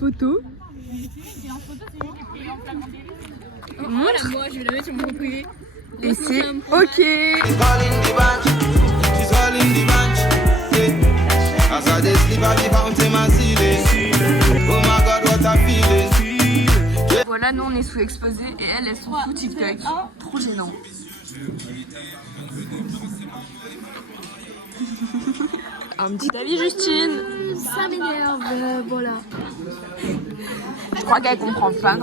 photo. Voilà, moi je vais la mettre sur mon privé. Et c'est ok. Voilà, nous on est sous exposé et elles sont sous TikTok. Trop gênant. Un petit avis, Justine. Ça m'énerve, voilà. Je crois qu'elle comprend pas.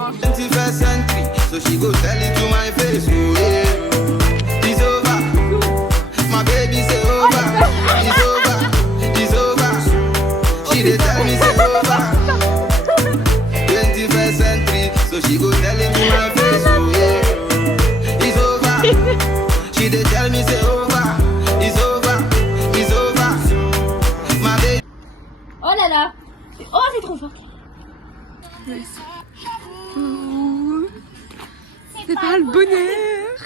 Oh là là. Oh, c'est trop fort. C'est pas le bonheur.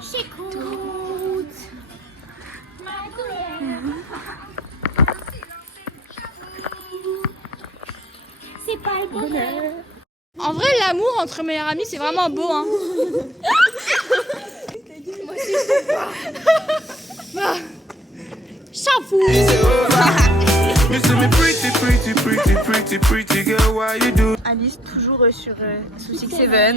J'écoute. C'est pas le bonheur. En vrai, l'amour entre meilleurs amis, c'est vraiment beau, hein. J'avoue. Alice toujours sous Six Seven.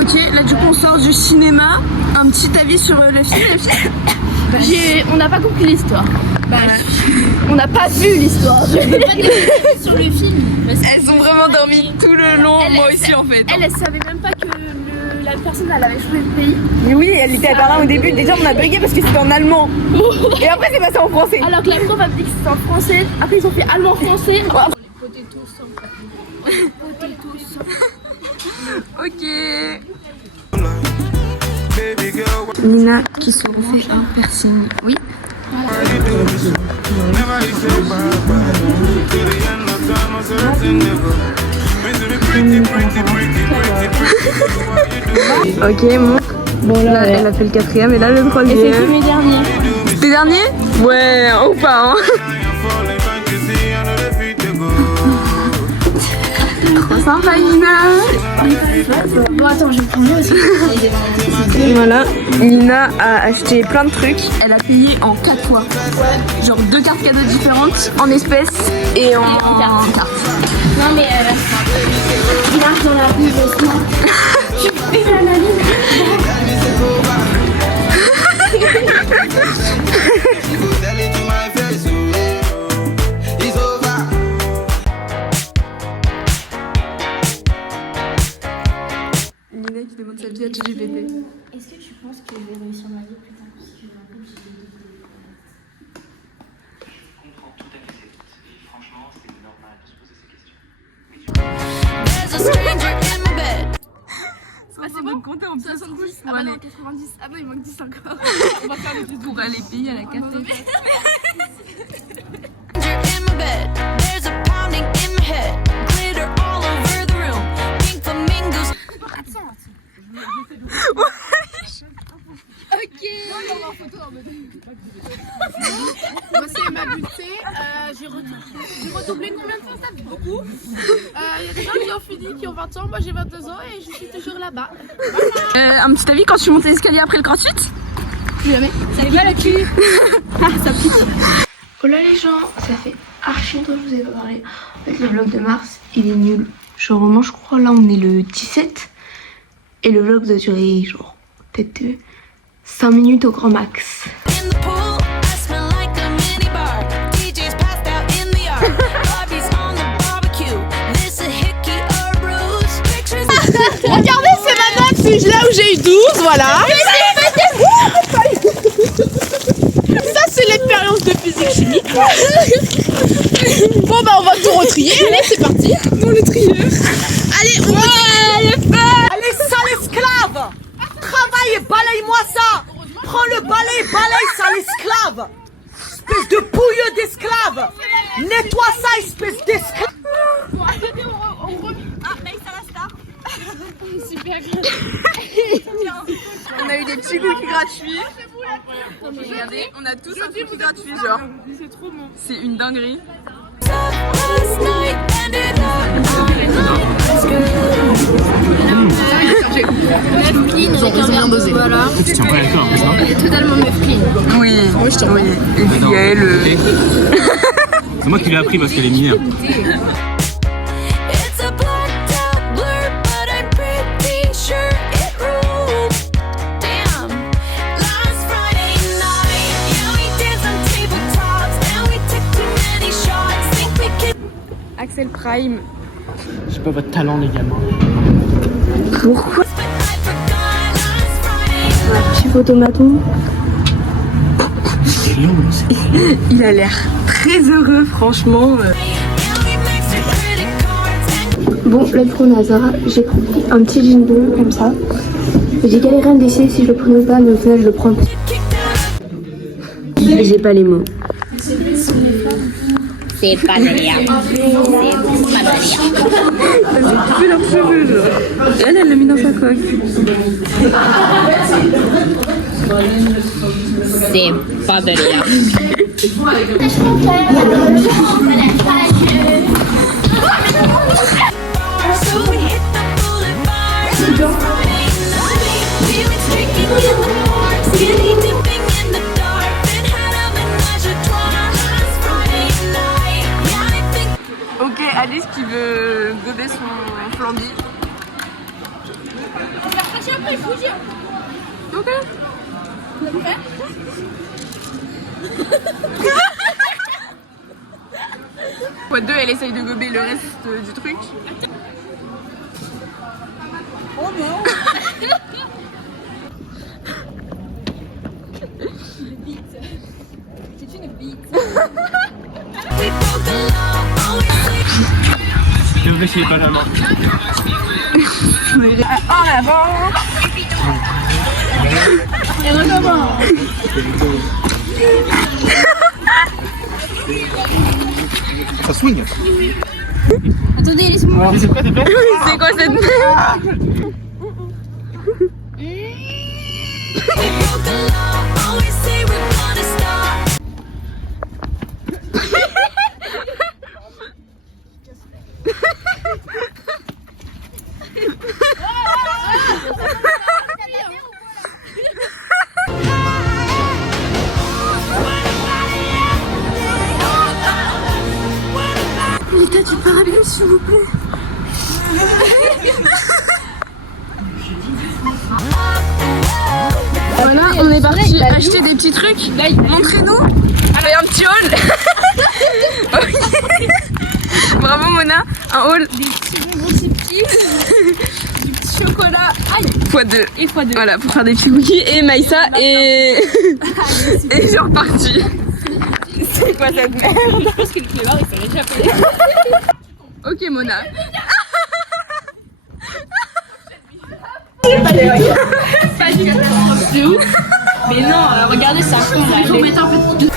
Ok, là du coup on sort du cinéma. Un petit avis sur le film. On n'a pas compris l'histoire. On n'a pas vu l'histoire. Pas de sur le film. Elles ont vraiment dormi tout le long, moi aussi en fait. Elle savait même pas que la personne, elle avait changé de pays. Mais oui, elle était à Berlin au début. Déjà on a bugué parce que c'était en allemand. Et après c'est passé en français. Alors que la prof a dit que c'était en français. Après, ils ont fait allemand-français. Ok. Nina qui se refait un piercing. Oui. Ok, bon là elle a fait le quatrième et là le troisième. Et c'est mes derniers. C'était dernier? Ouais, ou pas hein. Trop sympa Nina. Bon, attends, je vais prendre moi aussi. Voilà, Nina a acheté plein de trucs. Elle a payé en 4 fois. Genre 2 cartes cadeaux différentes en espèces et en cartes. Non, mais il marche dans la rue, doucement. Tu fais la maline. Nina qui demande sa vie à ChatGPT. Est-ce que tu penses que je vais réussir ma vie plus tard si je veux un peu comprends tout à fait ces doutes. Et franchement, c'est normal de se poser ces questions. C'est bon de compter en 70. Ah bah non, 90. Ah bah il manque 10 encore. On va faire le tout. Pour aller payer à la carte. Moi c'est ma butée, j'ai redoublé combien de fois ça? Beaucoup. Il y a des gens qui ont fini, qui ont 20 ans, moi j'ai 22 ans et je suis toujours là-bas. Un petit avis quand tu montes les escaliers après le crossfit? Plus jamais. Ça fait la cul. Ça pique. Oh là les gens, ça fait archi longtemps que je vous ai pas parlé. En fait le vlog de mars il est nul. Genre vraiment je crois là on est le 17 et le vlog doit durer genre peut-être 5 minutes au grand max. Regardez, c'est ma note, c'est là où j'ai eu 12, voilà. Ça c'est l'expérience de physique chimie. Bon bah on va tout retrier, allez c'est parti. Dans le trieur. Allez, on Allez, sale esclave! Travaille et balaye-moi ça! Prends le balai, balaye, sale esclave! Espèce de pouilleux d'esclave! Nettoie ça, espèce d'esclave! Bon, attendez, on remet. Ah, Super. On a eu des petits cookies gratuits. Regardez, on a tous un cookie gratuit, genre. C'est trop bon. C'est une dinguerie. Ils ont bien dosé. Voilà. Tu tiens pas l'alcool en fait, hein. Totalement meuf clean. Oui, oui. Et puis elle. C'est moi qui l'ai appris parce qu'elle est mineure. It's a blacked out blur, but I'm pretty sure it ruled. Damn. Last Friday night, yeah, we danced on tabletops. Now we took too many shots. Think we could. Axel Prime. J'ai pas votre talent les gamins. Pourquoi? But I forgot last Friday. Petit photomaton. Il a l'air très heureux, franchement. Yeah, we maxed our credit cards and Bon, là du coup on est à Zara, j'ai pris un petit jean bleu comme ça. J'ai galéré à me décider si je le prenais ou pas, mais au final je le prends. Et j'ai pas les mots. C'est pas de rien. C'est pas de rien. J'ai coupé leurs cheveux, genre. Elle l'a mis dans sa coque. C'est pas de rien. so we hit the boulevard. Last Friday night, feeling streaking in the park, skinny dipping in the dark. Then had a menage a trois. Last Friday night, yeah, I think. Ok, Alice qui veut gober son flambi. Ok. Fois 2, elle essaye de gober le reste du truc. Oh non. We broke the law, always say. S'il vous plaît, pas la main. En avant. Ça swing. Attendez, laisse-moi. C'est quoi tes plaies? C'est quoi cette We broke the law, always say we're gonna stop. L'état du parapluie, s'il vous plaît. Voilà, on est parti acheter des petits trucs. Montrez-nous. Avec un petit haul. Bravo Mona, un haul. Des petits bonbons petits. Du petit chocolat. x2. Et x2. Voilà, pour faire des petits cookies. Et Maïssa et. Et c'est reparti. C'est quoi cette merde? Je pense que le clébard il s'est échappé. Ok Mona. Pas du tout. C'est ouf. Mais non, regardez ça. Il faut mettre un peu de.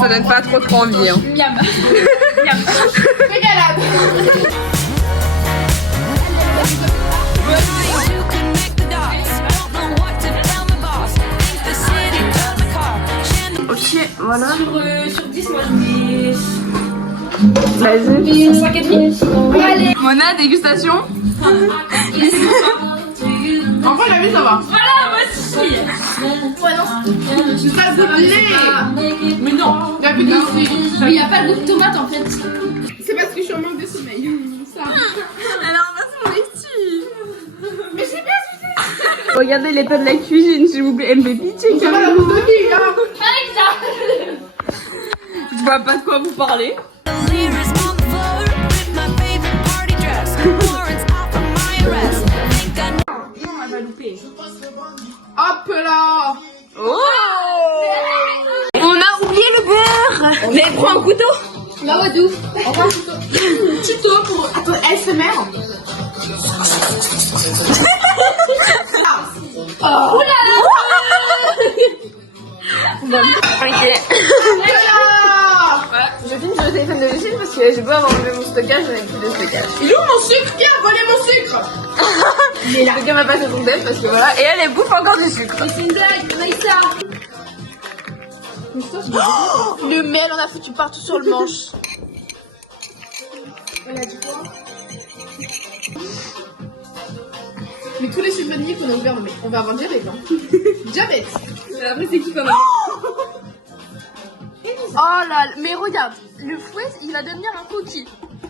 Ça donne pas trop envie. Hein. Miam. You connect the dots. Don't know what to tell my boss. Think the city told the car. Ok, voilà. Sur 10, moi je mets. Vas-y. 5,5. Allez. Mona, dégustation. En vrai, la vie, ça va. Voilà, moi aussi. Ça goûte lait. Mais non. Il y a plus de sucre. Mais il n'y a pas le goût de tomate en fait. C'est parce que je suis en manque de sommeil. Ça. Alors on va se mon lecture. Mais j'ai bien. Regardez l'état de la cuisine, s'il vous plaît. Elle me fait pitié. Ça va la bouffe de qui, là? Je vois pas de quoi vous parlez. The lyrics on the floor with my favorite party dress. Warrants out for my arrest. Think I know. Hop là. Oh, on a oublié le beurre. Mais prends un couteau. Là, ouais, d'où? On va un tuto pour. Attends, ASMR. Oula. Je filme sur le téléphone de Lucille parce que j'ai beau avoir enlevé mon stockage, j'en ai plus de stockage. Il est où mon sucre? Viens, volez mon sucre. Il est là. Quelqu'un m'a passé son def parce que voilà. Et elle bouffe encore du sucre. C'est une blague, Maïssa. Le mail, on a foutu partout sur le manche. Mais tous les souvenirs qu'on a ouverts, on va avoir diabète. Hein. Diabète. Après, c'est qui quand même? Oh là, mais regarde, le fouet, il a devenir un cookie.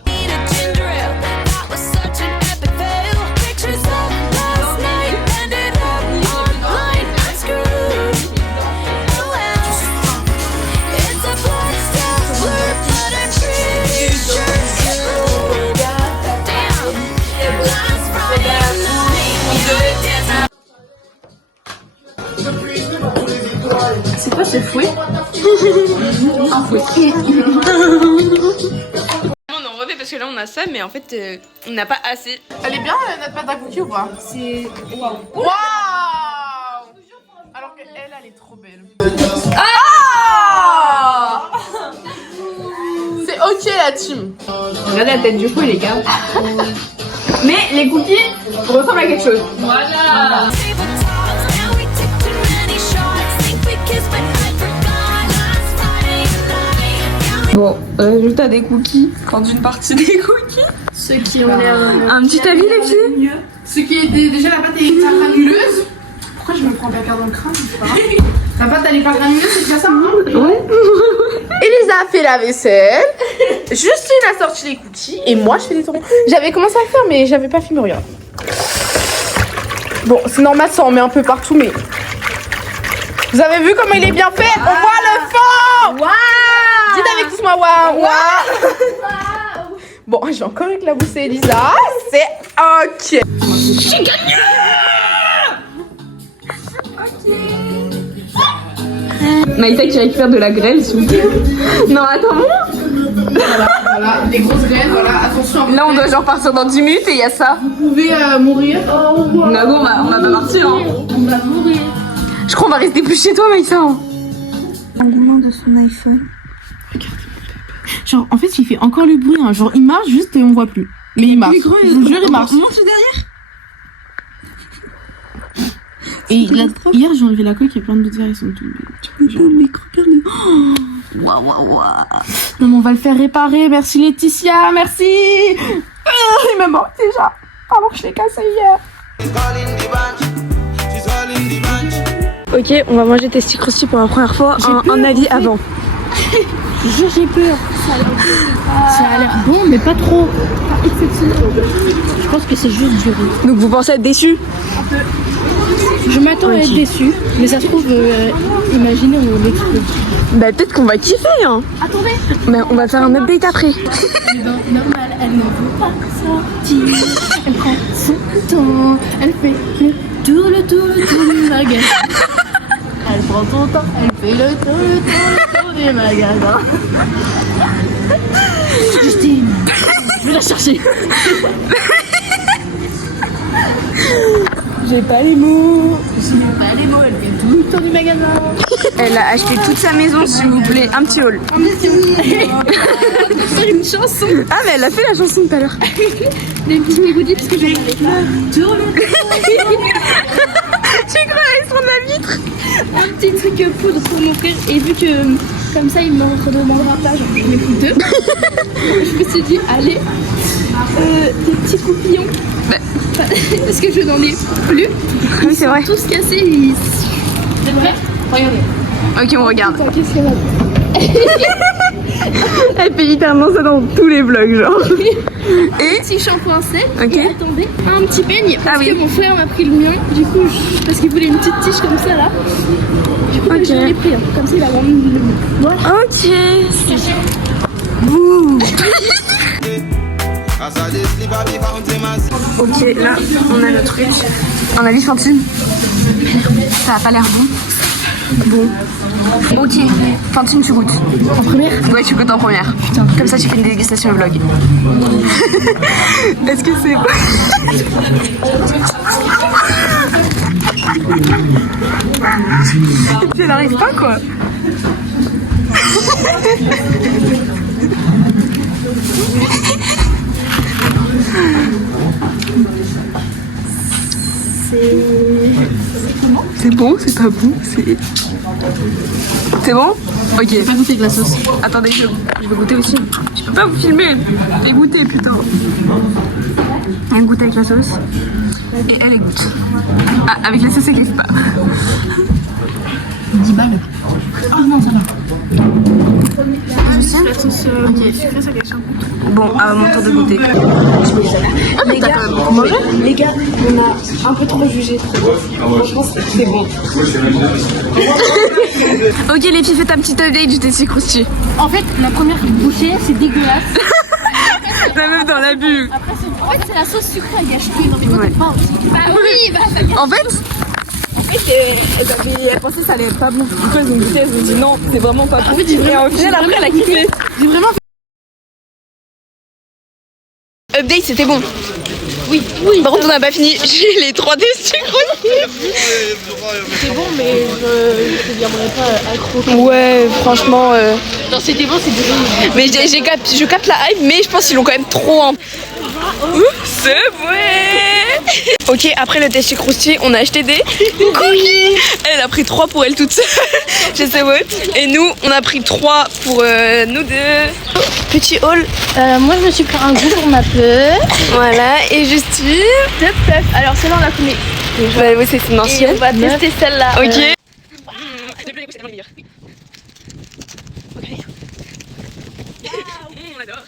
Need a ginger ale. That was such an epic fail. Pictures of last night ended up online. I'm screwed. Oh well. It's a black stuff blur, but I'm pretty sure it's cool. Damn. Last Friday night. C'est quoi ce fouet? Un fouet. On en refait parce que là on a ça, mais en fait on n'a pas assez. Elle est bien, notre pâte à cookie ou pas? C'est. Waouh! Waouh. Alors qu'elle, elle est trop belle. Ah! C'est ok la team. Regardez la tête du fouet, les gars. Mais les cookies ressemblent à quelque chose. Voilà! Table talks. Now we took too many shots. Think we kissed, but I forgot. Last Friday night. Bon, résultat des cookies. Quand une partie des cookies. Ceux qui ont l'air. Un petit avis, les filles? Ce qui est déjà la pâte est pas granuleuse. Pourquoi je me prends bien dans le crâne? C'est pas grave. La pâte elle est pas granuleuse, c'est déjà ça, hein? Ouais. Elisa a fait la vaisselle. Justine a sorti les cookies. Et moi je fais des tours. J'avais commencé à le faire mais j'avais pas filmé, regarde. Bon, c'est normal, ça en met un peu partout, mais. Vous avez vu comment il est bien fait? On voit le fond! Waouh! Dites avec tous moi, waouh! Waouh! Bon, je vais encore éclabousser Elisa. C'est ok. J'ai gagné! Maïta qui récupère de la grêle, s'il vous plaît. Non, attends, Voilà, les grosses graines, voilà, attention. là on doit genre partir dans 10 minutes et il y a ça. Vous pouvez mourir. Bah bon, on va pas partir. Hein. On va mourir. Je crois qu'on va rester plus chez toi, Maïssa. Hein. Engouement de son iPhone. Genre, en fait, il fait encore le bruit, hein. Genre, il marche juste et on voit plus. Mais il marche. Je vous jure, il marche. Monte derrière. Et là, hier, j'ai enlevé la coque, il y a plein d'autres verres, ils sont tombés. Genre, le micro, regarde. Waouh, waouh, waouh. Non, mais on va le faire réparer. Merci Laetitia, merci. Il me manque déjà. Alors que je l'ai cassé hier. Ok, on va manger Testy Krusty pour la première fois. Un avis avant. J'ai peur. Ça a l'air bon, mais pas trop. Pas exceptionnel. Je pense que c'est juste du riz. Donc vous pensez être déçus? Je m'attends à être déçue, mais ça se trouve, imaginez, on l'explose. Bah peut-être qu'on va kiffer hein. Attendez. Mais on va faire un update après. Normal, elle ne veut pas sortir. Elle prend son temps. Elle fait le tour du magasin. Elle prend son temps. Elle fait le tour des magasins. Justine, je vais la chercher. J'ai pas les mots. Elle fait tout le tour du magasin. Elle a acheté toute sa maison s'il vous plaît. Un petit hall. Faire une chanson. Ah mais elle a fait la chanson tout à l'heure. Des petits mégoudis parce que j'ai tour le J'ai cru avec son de la vitre. un petit truc poudre pour mon frère et vu que comme ça il me redemandera pas, genre j'en ai pris 2. Je me suis dit allez des petits coupillons parce que je n'en ai plus. Oui c'est vrai. Tous cassés. Ils... Vous êtes prêts? Regardez. Ok on regarde. Attends, qu'est-ce qu'elle a? Elle fait littéralement ça dans tous les vlogs genre. Un petit shampoing sec. Ok. Et attendez, un petit peigne parce Ah oui. que mon frère m'a pris le mien. Du coup, parce qu'il voulait une petite tige comme ça là. Du coup, Ok. je l'ai pris. Hein. Comme ça, il a vraiment le voilà. Ok. Ok là on a notre truc. On a dit Fantine. Ça a pas l'air bon. Bon. Ok. Fantine tu goûtes. En première. Ouais tu goûtes en première. Putain. Comme ça tu fais une dégustation au vlog. Est-ce que c'est bon? Elle arrive pas quoi. C'est bon, c'est pas bon, c'est... C'est bon? Ok. J'ai pas goûté avec la sauce. Attendez, je vais goûter aussi. Je peux pas vous filmer. J'ai goûté, putain. Elle goûte avec la sauce. Et elle goûte. Ah, avec la sauce, elle kiffe pas. 10 balles. Oh non, ça va. La sauce sucrée, ça gâche un peu. Bon, à mon tour de goûter. Les gars, on a un peu trop jugé. Franchement, c'est bon. Ok, les filles, faites un petit update du Tessie Crousty. En fait, la première bouchée, c'est dégueulasse. La meuf dans la bulle. Après, en fait, c'est la sauce sucrée, elle gâche tout. Non, mais moi, pas aussi. Bah oui, bah ça gâche. En fait, elle pensait que ça allait être pas bon. Du coup, elles ont goûté, elles ont dit non, c'est vraiment pas bon. En fait, j'ai Et au final, après, elle a kiffé. J'ai vraiment Update, c'était bon. Oui. Par contre, on n'a pas fini. J'ai les 3 Tessie Crousty. c'est bon, mais je ne viendrai pas accro. Ouais, franchement. Non, c'était bon, c'est dégueu. Mais je capte la hype, mais je pense qu'ils l'ont quand même trop en... C'est vrai. Ok, après le Tessie Crousty, on a acheté des cookies. Elle a pris 3 pour elle toute seule. Je sais what. Et nous, on a pris 3 pour nous deux. Petit haul. Moi, je me suis pris un goût pour ma peur. Voilà, et Justine. Alors, celle-là, on la connaît. Bah oui, c'est une ancienne. On va tester celle-là. Ok. On adore.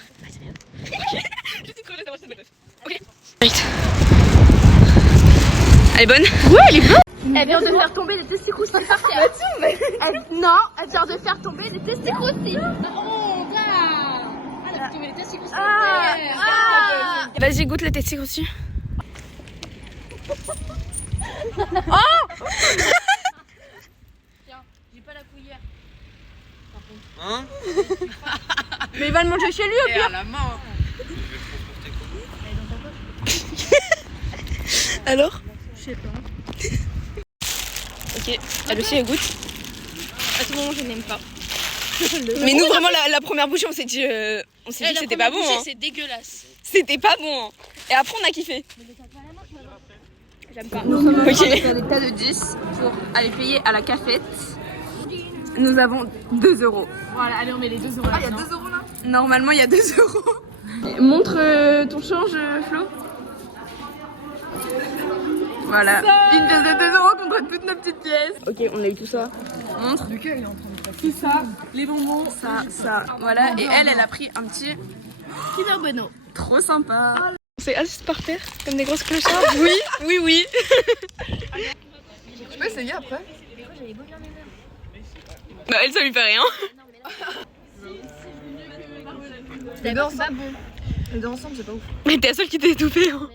Elle est bonne? Ouais, elle est bonne. Elle vient de faire tomber les Tessie Crousty par terre. Non, elle vient de faire tomber les Tessie Crousty. Oh, gars. Elle a fait tomber les Tessie Crousty par terre. Vas-y, goûte les Tessie Crousty. J'ai pas la cuillère. Hein? Mais il va le manger chez lui au pire. la main. Alors? Je sais pas. Ok, elle aussi elle goûte. À ce moment, je n'aime pas. Mais nous vraiment la première bouchée on s'est dit que c'était pas bon. Hein. C'est dégueulasse. C'était pas bon. Hein. Et après on a kiffé. J'aime pas. Ok. Des tas de 10 pour aller payer à la cafette. Nous avons 2 €. Voilà, allez, on met les 2 €. Ah, il y a 2 € là? Normalement il y a 2 €. Montre ton change, Flo. Voilà. Une pièce de 2 € contre toutes nos petites pièces. Ok, on a eu tout ça. Montre. C'est ça, les bonbons. Ça. Voilà. Et elle a pris un petit. Kinder Bueno. Trop sympa. On s'est assis par terre comme des grosses clochards. Oui. Je peux essayer après. Bah elle ça lui fait rien. Les deux ensemble. Les deux ensemble, c'est pas ouf. Mais t'es la seule qui t'est étouffée. Hein.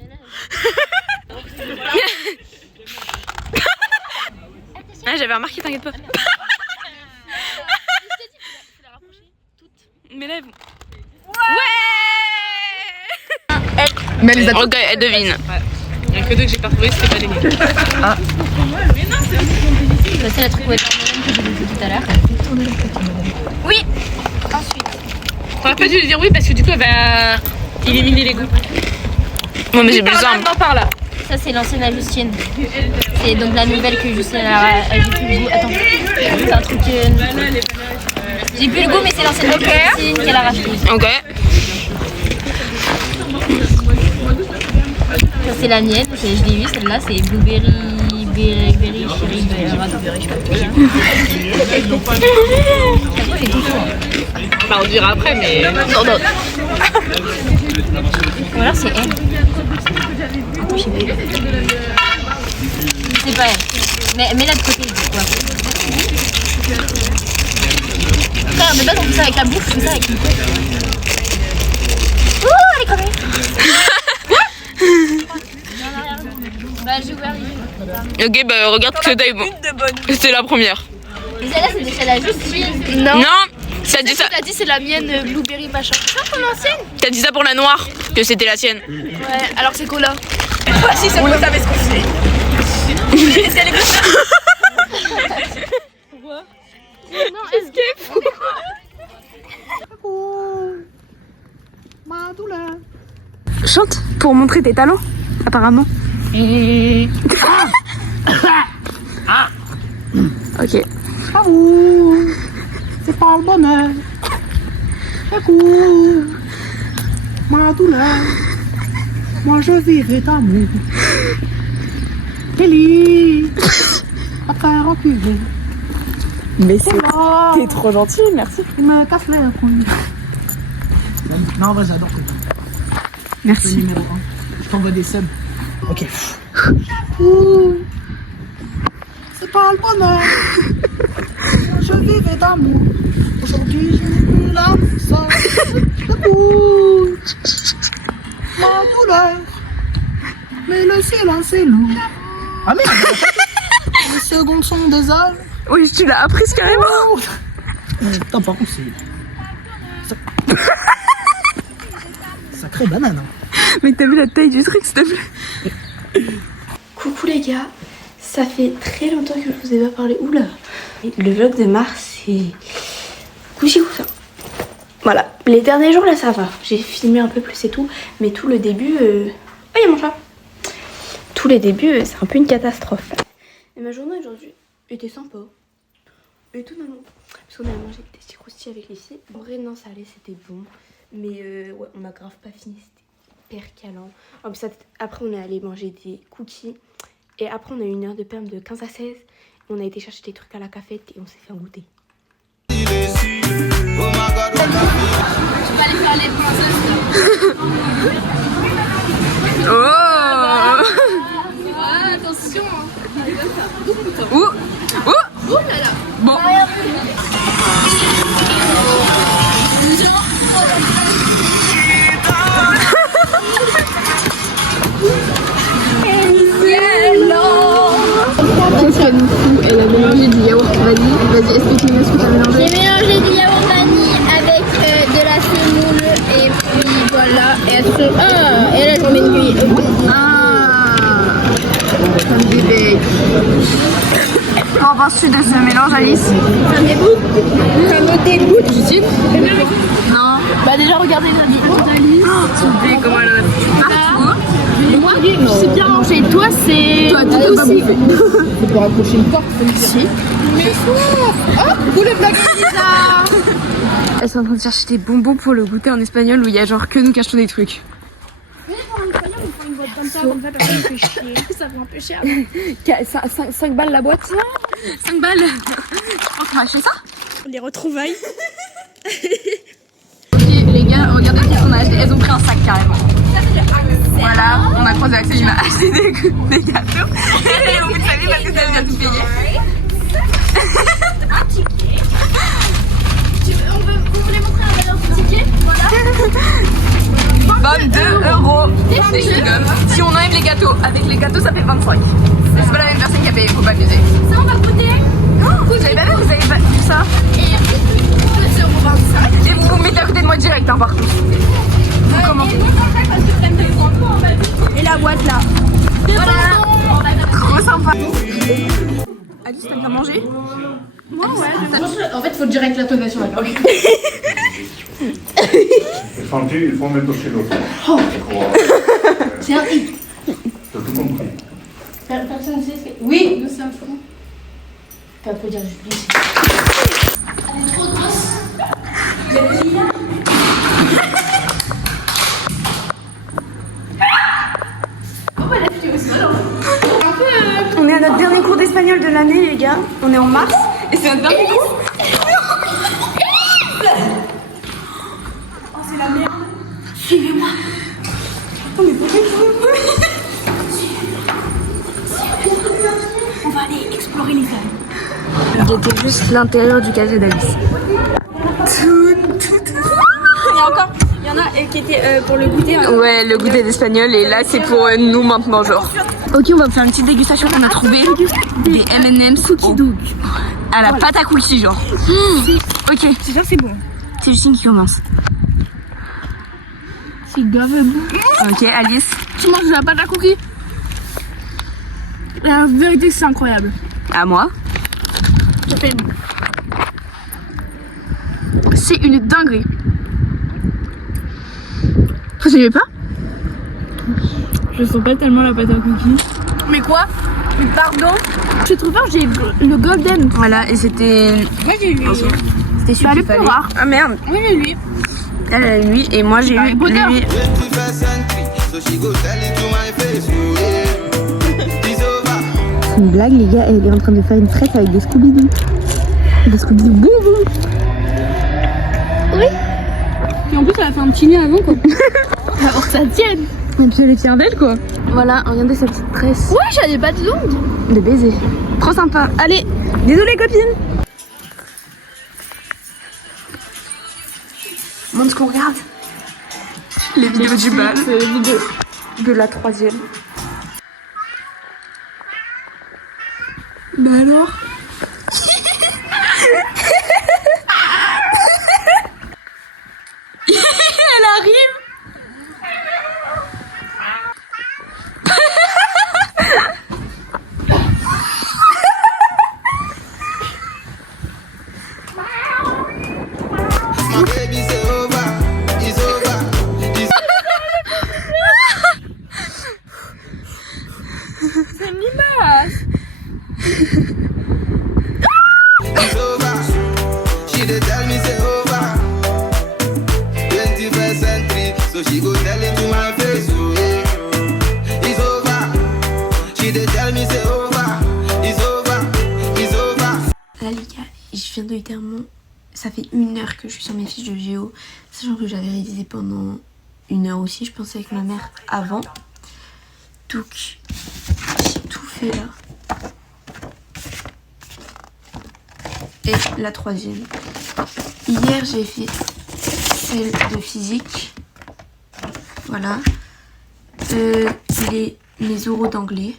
Ah j'avais remarqué, t'inquiète pas. Mes lèvres. Ouais. Mais les Ok, elle devine. Il y a que 2 que j'ai pas trouvé, c'était pas les miennes. C'est la truc que j'ai vu tout à l'heure. Oui. T'aurais pas dû lui dire oui parce que du coup elle va éliminer les goûts. Moi mais j'ai besoin. Par là. Ça, c'est l'ancienne à Justine. C'est donc la nouvelle que Justine a. J'ai plus le goût. Attends, c'est un truc. J'ai plus le goût, mais c'est l'ancienne de Justine qu'elle a racheté. Ok. Ça, c'est la mienne. Je l'ai eu, celle-là, c'est Blueberry. Berry, Cherry, Raspberry, je sais pas. C'est tout chaud. Bah on dira après mais. Non. Ou alors c'est elle. Attends, je sais plus. C'est pas elle. Mais mets-la de côté, quoi. Frère, de base on fait ça avec la bouche, je fais ça avec une tête. Ouh, elle est collée. Bah, j'ai ouvert les yeux. Ok, bah regarde que t'as eu bon. C'est la première. Mais celle-là, c'est celle-là Justine. Non. T'as dit ça. T'as dit c'est la mienne, Blueberry machin. C'est ton ancienne? T'as dit ça pour la noire, que c'était la sienne. Ouais, alors c'est cola. Ah si, c'est moi, savais ce que c'est. Qu'est-ce qu'elle fout? Ma douleur. Chante pour montrer tes talents, apparemment. Ok. C'est pas le bonheur. Écoute, ma douleur. Moi je vivais d'amour. Kelly, à faire enculer. Mais t'es trop gentil, merci. Il me casse les couilles. Non, en vrai, j'adore tes couilles. Merci. Numéro 1. Je t'envoie des subs. Ok. C'est pas le bonheur. Je vivais d'amour. Aujourd'hui, je n'ai plus l'âme seule. Ma douleur. Mais le silence est lourd. Ah merde. Les secondes sont des heures. Oui, tu l'as apprise carrément. Putain, par contre, c'est. Sacré banane. Hein. Mais t'as vu la taille du truc, s'il te plaît? Coucou les gars, ça fait très longtemps que je vous ai pas parlé. Oula. Le vlog de mars, c'est couchi couffin. Voilà, les derniers jours là ça va. J'ai filmé un peu plus et tout, mais tout le début... Oh, il y a mon chat. Tout les débuts, c'est un peu une catastrophe. Et ma journée aujourd'hui était sympa. Étonnamment. Parce qu'on a mangé des petits croustilles avec les filles. En vrai, non, ça allait, c'était bon. Mais ouais, on a grave pas fini, c'était hyper câlin. En plus, après, on est allé manger des cookies. Et après, on a eu une heure de perme de 15 à 16. Et on a été chercher des trucs à la cafette et on s'est fait un goûter. Oh. Attention. Ouh. Ouh. Bon. Elle a mélangé du yaourt vanille. Vas-y, explique-nous ce que tu as mélangé. J'ai mélangé du yaourt vanille avec de la semoule et puis voilà. Et là je mets une cuillère. Comme bébé. Qu'en penses-tu de ce mélange, Alice? Ça me dégoûte. Non. Bah déjà regardez la vidéo d'Alice. Tu dis comment elle en a fait partout. Moi, c'est bien rangé. Toi, c'est. Toi, tu dois pas bouffer. C'est pour accrocher une porte, c'est Si. Mais vous les blagues bizarres. Elles sont en train de chercher des bonbons pour le goûter en espagnol où il y a genre que nous qui achetons des trucs. Comme ça, personne ne fait chier. Ça vaut un peu cher. 5 balles la boîte. 5 balles. Je pense qu'on va acheter ça. Les retrouvailles. Ok les gars, regardez qu'est-ce qu'on a acheté. Elles ont pris un sac carrément. Voilà, on a croisé Axel, il m'a acheté des gâteaux. Et au bout de sa vie parce que ça vient tout payer. Vous voulez montrer la valeur du ticket? Voilà. 22 €. Des chewing-gums. Si on enlève les gâteaux, avec les gâteaux ça fait 25. Mais c'est pas la même personne qui a payé, faut pas abuser. Ça, on va goûter. Vous avez pas vu, vous avez pas vu ça? Et 2,25 €. Et vous vous mettez à côté de moi direct hein, par contre. Comment? Et la boîte là. Voilà. Trop sympa. Alice, t'as bien mangé? Moi, ouais. En fait, faut direct l'intonation là. Il faut mettre chez l'autre. C'est un hic. T'as tout compris. Personne ne sait ce que. Oui, nous sommes fous. Tu peux dire juste ici. Elle est trop grosse. On est à notre dernier cours d'espagnol de l'année les gars. On est en mars. Et c'est notre dernier cours? C'était juste l'intérieur du casier d'Alice. Il y en a qui étaient pour le goûter. Ouais, le goûter d'espagnol et là c'est pour nous maintenant genre. Ok, on va faire une petite dégustation. On a trouvé des M&M's à la pâte à cookies genre. Ok. C'est sûr c'est bon. C'est Justine qui commence. C'est grave bon. Ok, Alice. Tu manges de la pâte à cookies. La vérité, c'est incroyable. À moi. Je fais C'est une dinguerie. Vous aimez pas? Je sens pas tellement la pâte à cookies. Mais quoi? Pardon? J'ai trouvé j'ai le golden. Voilà, et c'était... Moi j'ai eu lui. C'était celui qu'il fallait. Rare. Ah merde. Moi j'ai eu lui. Elle a eu lui et moi j'ai eu lui. C'est une blague les gars, elle est en train de faire une frette avec des Scooby-Doo. Des Scooby-Doo boum. Et en plus elle a fait un petit nez avant quoi. Alors que ça tienne. Et puis elle est fière d'elle quoi. Voilà, regardez sa petite tresse Ouais, j'avais pas de longue. de baiser. Trop sympa. Allez, désolé copine. Montre ce qu'on regarde. Les vidéos du bal. De la 3e. Mais alors? Elle arrive. Là les gars, je viens de littéralement... Ça fait 1 heure que je suis sur mes fiches de géo, sachant que j'avais révisé pendant 1 heure aussi, je pensais avec ma mère avant. Donc, j'ai tout fait là. Et la 3e. Hier, j'ai fait celle de physique. Voilà. Mes oraux d'anglais.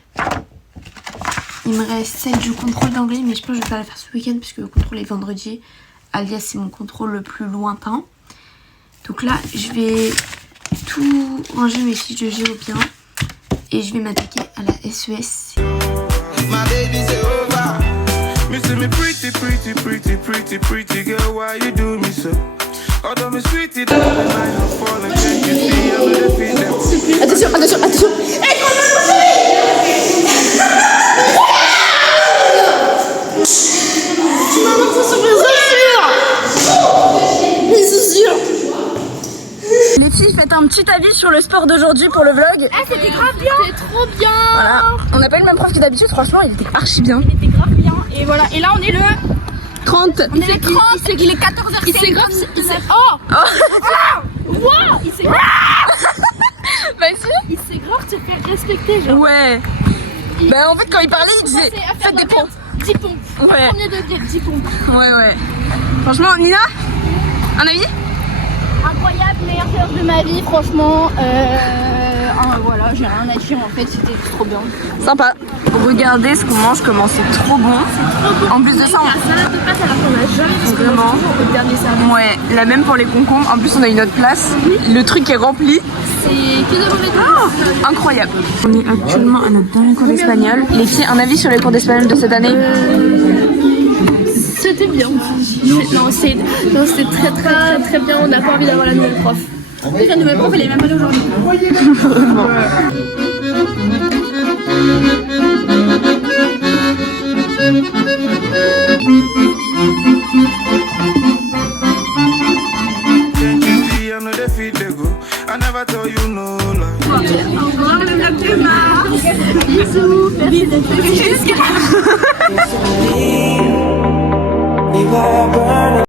Il me reste celle du contrôle d'anglais, mais je pense que je vais pas la faire ce week-end puisque le contrôle est vendredi. Alias, c'est mon contrôle le plus lointain. Donc là, je vais tout ranger mes fiches de géo bien. Et je vais m'attaquer à la SES. My baby's over. Me say me pretty, pretty, pretty, pretty, pretty girl, why you do me so? Although me sweetie, darling, I have fallen. Can't you see I'm the feeling? Attention, attention, attention. Tu m'as marqué sur mes chaussures. Les filles, faites un petit avis sur le sport d'aujourd'hui pour le vlog. Ah, c'était grave bien. C'était trop bien. Voilà, on n'a pas eu le même prof que d'habitude, franchement, il était archi bien. Il était grave bien. Et voilà, et là on est le 30. On est le 30. Il est 14h. Il s'est grave. Oh. Wow. Il s'est grave. Vas-y. Il s'est grave se faire respecter, genre. Ouais. Bah en fait quand il parlait, il disait faites des pompes. 10 pompes. Ouais. Premier degré, 10 pompes. Ouais. Franchement, Nina, un avis? Incroyable, meilleure séance de ma vie, franchement. Voilà, j'ai rien à dire en fait, c'était trop bien. Sympa. Regardez ce qu'on mange, comment c'est trop bon. En plus de ça, La salade de pâtes alors qu'on l'a jamais vu. Vraiment. Au dernier service. ouais, la même pour les concombres. En plus, on a une autre place. Le truc est rempli. C'est que de mauvais Incroyable. On est actuellement à notre dernier cours d'espagnol. Les filles, un avis sur les cours d'espagnol de cette année? C'était bien. Non, c'était très bien. On n'a pas envie d'avoir la nouvelle prof. La nouvelle prof, elle est même pas là aujourd'hui. Can't you see I'm the feet they go? I never tell you no lie. Au revoir le vlog de Mars. Bisous. Merci d'être venu jusqu'à